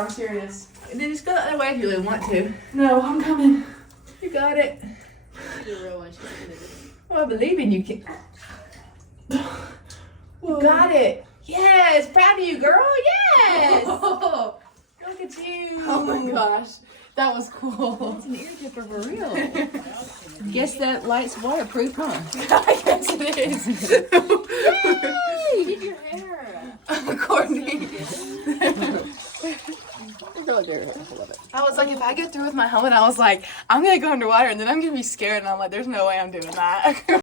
I'm serious. Then just go the other way if you really want to. No, I'm coming. You got it. She's a real one. She's gonna do it. Oh, I believe in you, kid. Whoa. You got it. Yes, proud of you, girl. Yes. Oh, Look at you. oh my gosh. That was cool. It's an ear dipper for real. Guess that light's waterproof, huh? I guess it is. Hey, you did your hair. Courtney. I love it. I was like, if I get through with my helmet, I was like, I'm gonna go underwater and then I'm gonna be scared, and I'm like, there's no way I'm doing that.